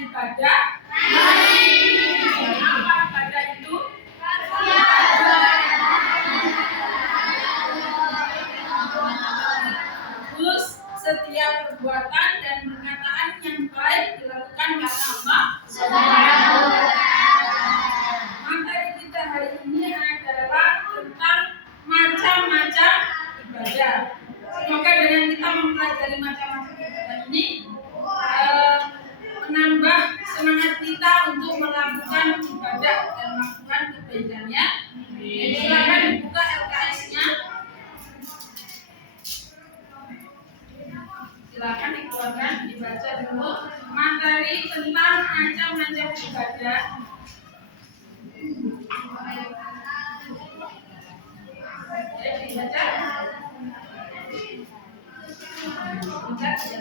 ibadah? Apa ibadah itu? Terus setiap perbuatan dan perkataan yang baik dilakukan karena Allah. Materi kita hari ini adalah tentang macam-macam ibadah. Semoga dengan kita mempelajari macam-macam ibadah ini menambah semangat kita untuk melakukan ibadah dan melakukan kebaikannya. Silakan dibuka LKS-nya. Silakan dikeluarkan, dibaca dulu materi tentang macam-macam ibadah. Dibaca.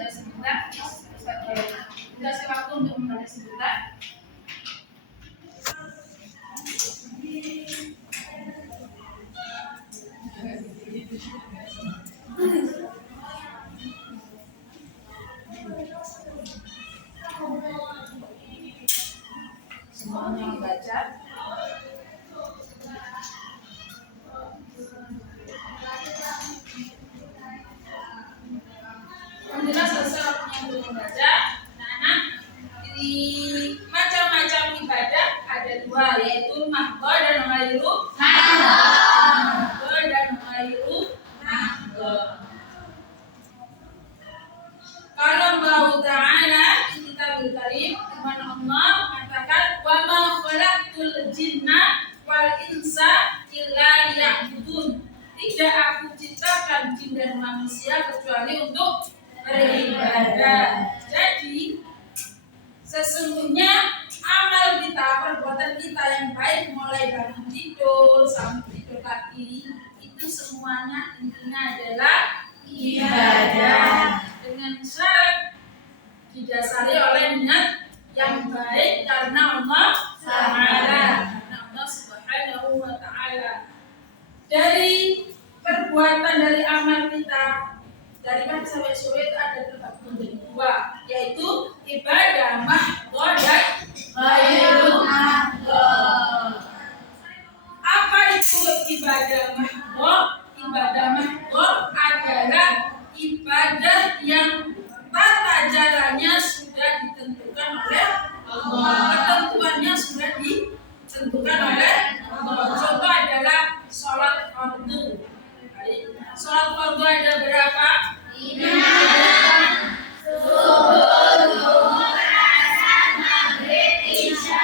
Sebentar. Kasih waktu untuk membaca sebentar. Semuanya membaca. Alhamdulillah selesai waktunya untuk membaca. Anak-anak, di macam-macam ibadah ada dua, yaitu mahdhah dan ghairu mahdhah. Kalau Allah Ta'ala di Kitabul Karim, di mana Allah mengatakan wa ma khalaqtul jinna wal insa illa liya'budun. Tidak aku ciptakan jin dan manusia kecuali untuk beribadah. Jadi sesungguhnya amal kita, perbuatan kita yang baik mulai bangun tidur sampai tidur lagi, itu semuanya intinya adalah ibadah. Dengan syarat didasari oleh niat yang baik karena Allah Subhanahu wa Ta'ala. Dari perbuatan, dari amal kita dari pagi sampai sore itu ada terbagi menjadi dua, yaitu ibadah mahdhah dan ghairu mahdhah. Apa itu ibadah mahdhah? Ibadah mahdhah adalah ibadah yang tata caranya sudah ditentukan oleh Allah. Ketentuannya sudah ditentukan oleh Allah. Contoh adalah sholat fardu. Sholat fardu ada berapa? 5. Subuh, zuhur, asar, maghrib, isya.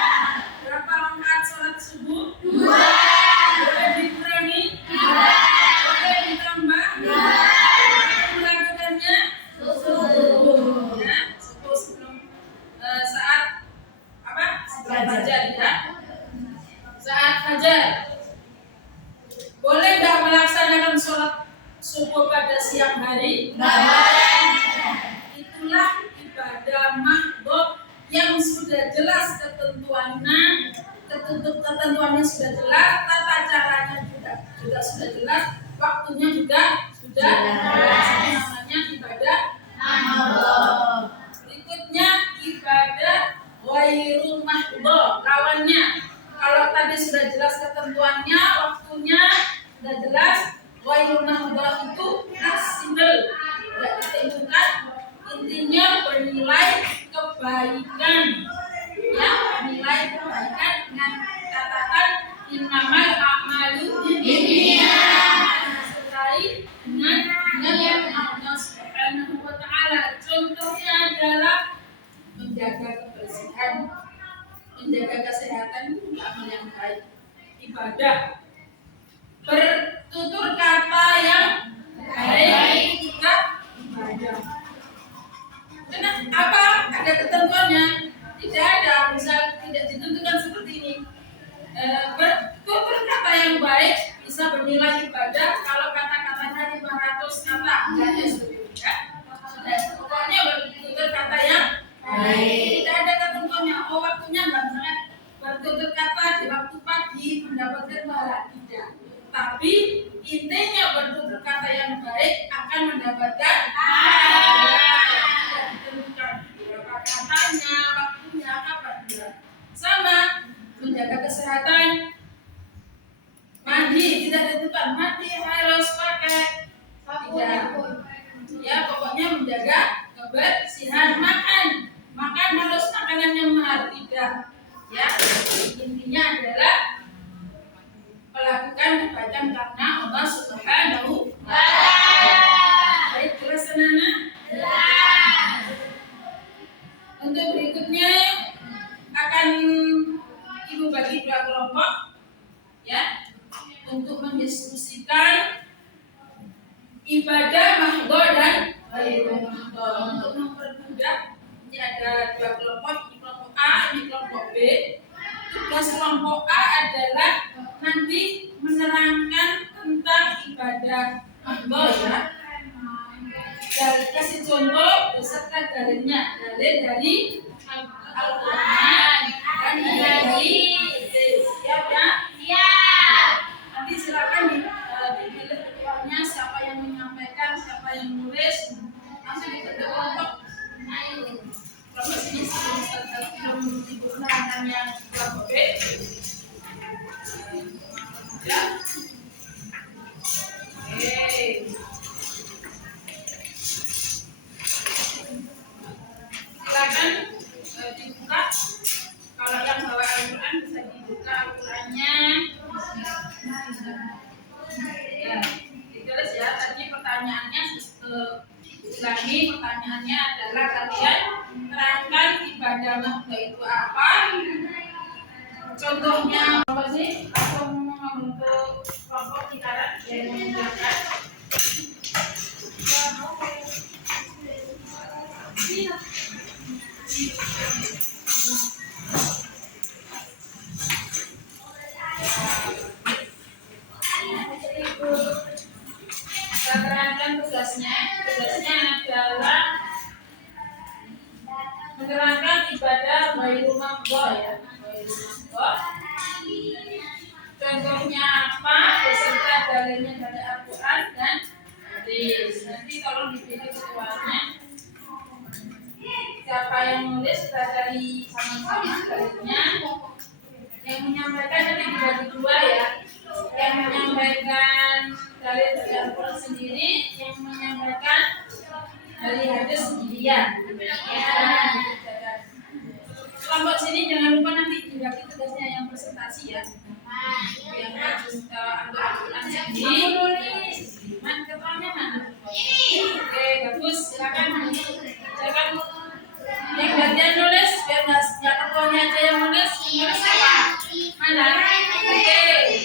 Berapa rakaat sholat subuh? 2. Boleh dikurangi? 2. Boleh ditambah? 2. Melakukannya? Subuh. Ya, subuh sebelum saat apa? Setelah fajar ya. Saat fajar. Boleh nggak melaksanakan sholat subuh pada siang hari? Itulah ibadah mahdhah yang sudah jelas ketentuannya sudah jelas, tata caranya juga sudah jelas, waktunya juga sudah jelas. Namanya ibadah mahdhah. Berikutnya ibadah ghairu mahdhah. Lawannya, kalau tadi sudah jelas ketentuannya, waktunya sudah jelas, ghairu mahdhah itu fleksibel, tidak ditentukan, intinya bernilai kebaikan. Ya, bernilai kebaikan dengan katakan innamal a'malu binniyat, sesuai dengan Allah Subhanahu wa Ta'ala. Contohnya adalah menjaga kebersihan, menjaga kesehatan itu amal yang baik, ibadah. Bertutur kata yang baik juga ibadah. Kenapa? Ada ketentuannya? Tidak ada, misal tidak ditentukan seperti ini. Bertutur kata yang baik bisa bernilai ibadah kalau kata-katanya 500 kata, enggaknya seperti itu ya. Pokoknya bertutur kata yang baik. Tidak ada ketentuannya. Oh, waktunya enggak, bertutur kata di waktu pagi mendapatkan pahala, tidak. Tapi intinya bertutur kata yang baik akan mendapatkan pahala. Ditentukan berapa katanya, waktunya, kesehatan. Mandi tidak ditentukan, mandi harus pakai tidak. Ya, pokoknya menjaga kebersihan. Makan harus makanan yang mahal, tidak. Ya, intinya adalah melakukan kebaikan karena Allah Subhanahu wa Ta'ala. Baik, jelas Nana? Jelas. Untuk berikutnya akan Ibu bagi dua kelompok, ya, untuk mendiskusikan ibadah mahdho dan ghairul mahdho. Untuk mempermudah, ini ada dua kelompok, ini kelompok A, ini kelompok B. Tugas kelompok A adalah nanti menerangkan tentang ibadah mahdho, ya. Dan kasih contoh beserta dalilnya, dalil dari Al-Quran dan dari siap ya? Siap. Nanti silakan dipilih ketuanya, siapa yang menyampaikan, siapa yang menulis, langsung dibentuk kelompok. Ayo. Kelompok sini sebelum ibu menerangkan yang kelompok B. Ya. Oke. Silakan dibuka. Kalau yang bawa Al-Quran bisa dibuka Al-Qurannya. Ya, ditulis ya. Tadi pertanyaannya ulangi. Pertanyaannya adalah kalian terangkan ibadah mahdho itu apa? Contohnya apa sih? Langsung membentuk kelompok lingkaran yang memudahkan. Saya terangkan tugasnya adalah menerangkan ibadah ghairul mahdho, ya. Contohnya apa? Beserta dalilnya dari Al-Quran dan hadis. Nanti kalau dipilih ketuanya, siapa yang nulis kita cari sama-sama dalilnya. Yang menyampaikan nanti dibagi dua, ya. Yang menyampaikan dalil dari Al-Quran sendiri, yang menyampaikan dari hadis sendirian. Ya. Kelompok sini jangan lupa nanti dibagi tugasnya yang presentasi, ya. Yang harus ambil Al-Quran sendiri. Ketuanya mana? Oke, bagus. Silakan. Yang bagian nulis biar nggak ketuanya aja yang nulis. Nulis apa? Mana? Oke.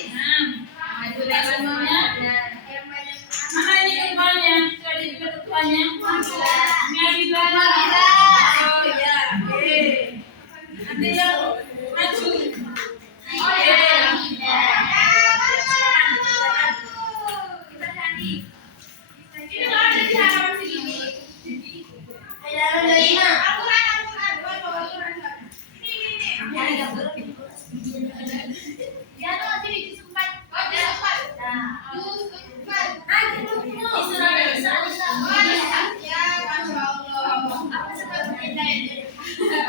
Nah, itu semuanya. Mana ini ketuanya? Cari juga ketuanya. Nabila. Oh ya, oke. Nanti yang maju. Oke. Ini ada di halaman segini. Halaman dari mana?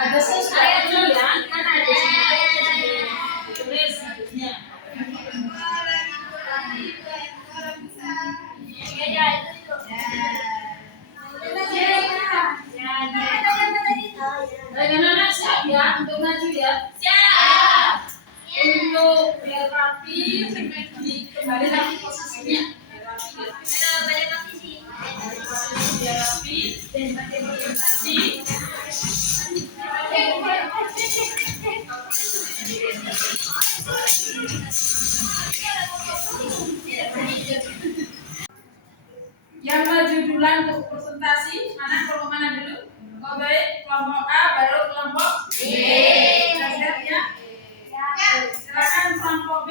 Ada sesuatu yang kan ada tulis hadisnya. Bagaimana siap ya untuk maju ya? Siap. Untuk biar rapi, kembali lagi posisinya. Biar rapi, biar rapi, dan pakai presentasi. Yang maju duluan untuk presentasi, kelompok mana dulu? Oh baik, kelompok A baru kelompok B. Siap ya? Silakan kelompok B.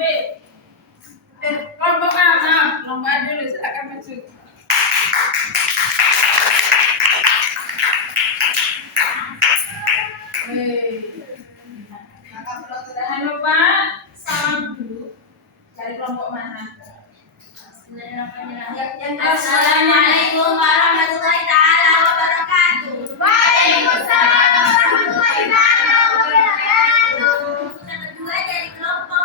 Kelompok A, kelompok A dulu, silakan maju. Jangan lupa salam dulu. Dari kelompok mana? Assalamualaikum warahmatullahi taala wabarakatuh. Waalaikumsalam warahmatullahi taala wabarakatuh. Kita berdua dari kelompok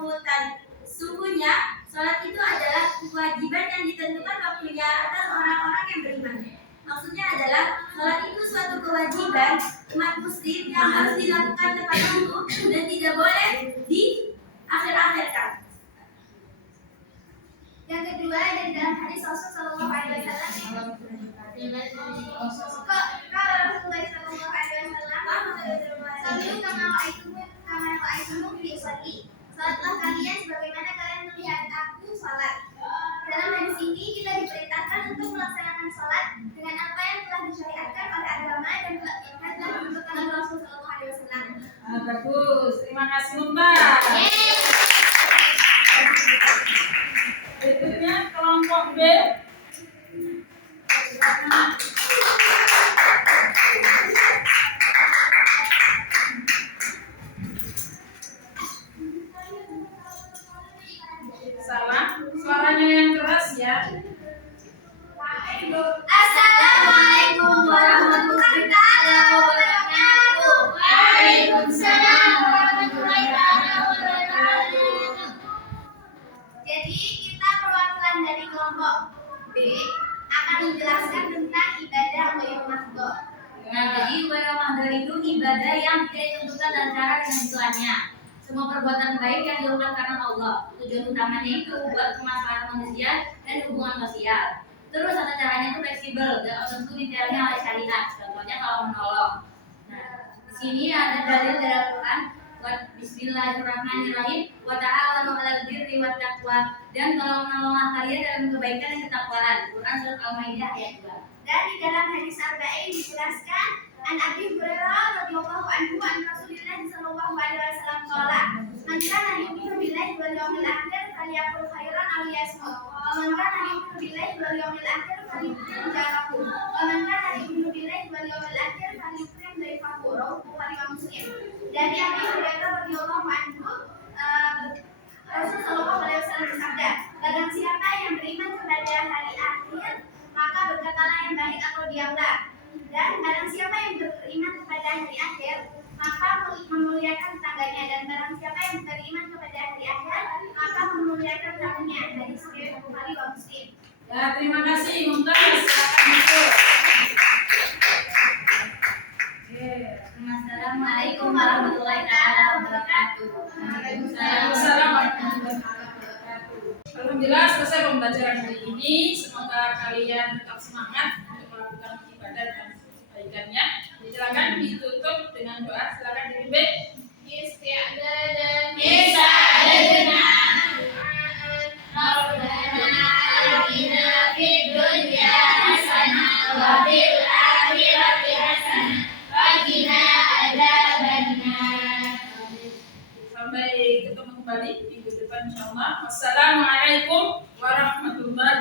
mawqutan. Sesungguhnya salat itu adalah kewajiban yang ditentukan waktunya atas orang-orang yang beriman. Maksudnya adalah salat itu suatu kewajiban umat muslim yang harus dilakukan tepat waktu dan tidak boleh di akhir-akhirkan. Yang kedua, dari dalam hadis Rasulullah SAW, kalau Rasulullah SAW, "Sallu kama ra'aitumuni usolli." Salatlah kalian sebagaimana kalian melihat aku salat. Dalam hadis ini kita diperintahkan untuk melaksanakan salat dengan apa yang telah disyariatkan oleh agama dan telah ditunjukkan oleh Rasulullah SAW. Bagus, terima kasih Mbak. Berikutnya kelompok B. Salah, suaranya yang keras ya. Assalamualaikum warahmatullahi wabarakatuh. Waalaikumsalam warahmatullahi wabarakatuh. Jadi kita perwakilan dari kelompok B akan menjelaskan tentang ibadah Ramadan. Nah, jadi Ramadan itu ibadah yang tidak ditentukan dan cara dengan tujuannya. Semua perbuatan baik yang dilakukan karena Allah. Tujuan utamanya itu buat kemaslahatan manusia dan hubungan sosial. Terus tata caranya itu fleksibel dan tentu detailnya oleh syariat. Contohnya kalau menolong. Nah, di sini ada dalil dari Al-Quran. Bismillahirrahmanirrahim. Wa ta'awanu 'alal birri wat taqwa. Dan tolong-menolonglah kalian dalam kebaikan dan ketakwaan. Quran surat Al-Maidah ayat 2. Dan di dalam hadis Arba'in dijelaskan an Abi Hurairah radhiyallahu anhu an Rasulillah sallallahu alaihi wasallam qala man kana yu'minu billahi wal yawmil akhir falyaqul khairan aw liyasmut wa man kana yu'minu billahi wal yawmil akhir falyukrim jarahu wa man kana yu'minu billahi wal yawmil akhir falyukrim dhaifahu rawahu Bukhari wa Muslim. Dari Abi Hurairah radhiyallahu anhu Rasul sallallahu alaihi wasallam bersabda, barang siapa yang beriman kepada hari akhir maka berkatalah yang baik atau diamlah. Dan barang siapa yang beriman kepada hari akhir maka memuliakan tetangganya, dan barang siapa yang beriman kepada hari akhir maka memuliakan tamunya. Hadis riwayat Bukhari wa Muslim. Ya, terima kasih Mumtaz. Silakan masuk. Assalamualaikum warahmatullahi wabarakatuh. Waalaikumsalam warahmatullahi wabarakatuh. Alhamdulillah selesai pembelajaran hari ini. Semoga kalian tetap semangat untuk melakukan ibadah dan kebaikannya. Silakan ditutup dengan doa. Silakan dipimpin. Isti'dadan Rabbana atina fid dunya hasanah wa fil akhirati hasanah wa qina adzabannar. Sampai ketemu kembali minggu depan insyaallah. Wassalamualaikum warahmatullahi